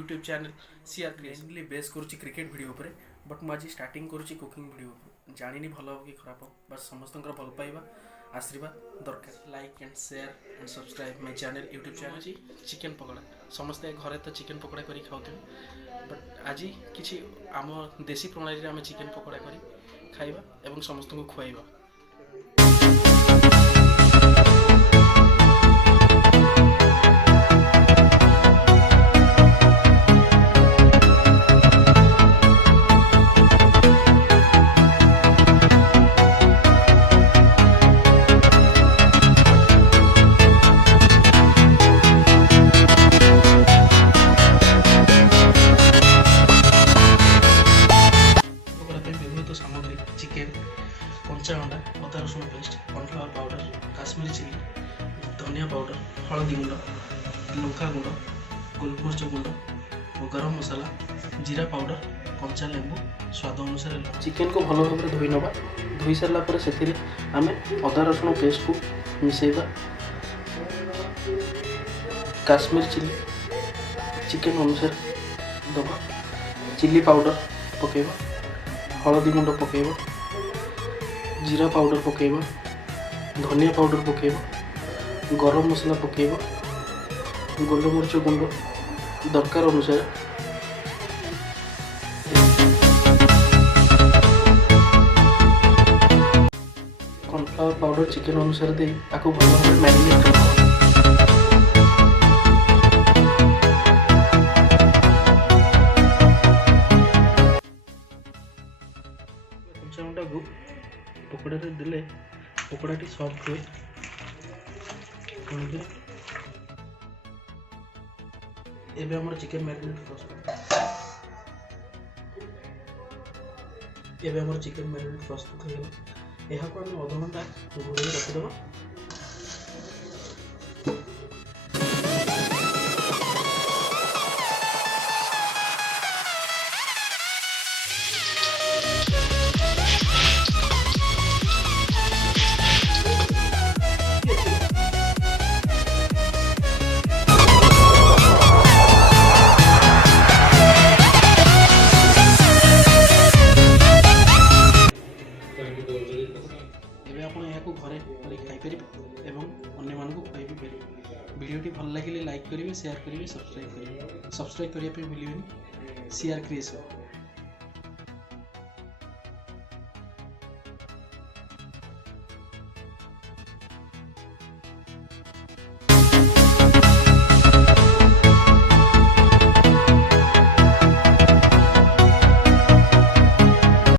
YouTube channel CR mainly base करुच्ची cricket video पर but मुझे स्टार्टिंग करुच्ची कुकिंग वीडियो जानी भल हो कि खराब हो बस समस्त भल पाइबा आशीर्वाद दरकार like and share and subscribe my channel YouTube channel chicken pakora समस्ते घरे तो चिकेन पकोड़ा करी खाते बट आज किसी आम देसी प्रणाली आम चिकेन पकोड़ा करी खाइबा एवं समस्त को खुआइबा। सामग्री चिकेन कंचा अंडा अदा रसुण paste cornflour powder Kashmiri chilli धनिया पाउडर हल्दी गुंड लंका गुंड गोलमरिच गुंड गरम मसला जीरा पाउडर कंचा लेंबू स्वाद अनुसार चिकेन को भल भाव धोई नवा धोई सारा से आम अदा रसुण पेस्ट को मिसेबा काश्मीर चिली चिकेन अनुसार दबा चिली पाउडर पकेबा हल्दी गुंड पकेबा जीरा पाउडर पकेबा धनिया पाउडर पकेबा गरम मसला पकेबा गोलमरिच गुंड दरकार अनुसार कॉर्नफ्लावर पाउडर चिकेन अनुसार दे आपको भल भाव मैरिनेट करना। कंचा को पकोड़ा देले पकोड़ाटी सॉफ्ट हुए एबे हमर चिकेन मैरिनेट प्रस्तुत एबे हमर चिकेन मैरिनेट प्रस्तुत हो गला एहा को हम आधा घंटा घोड़े रखि देबा। घरे खाईपर एवं अन्य मानक खुआई भी पारे वीडियोटी भल लगे लाइक करेंगे शेयर करेंगे सब्सक्राइब करने भूलें सीआर क्रिएशन।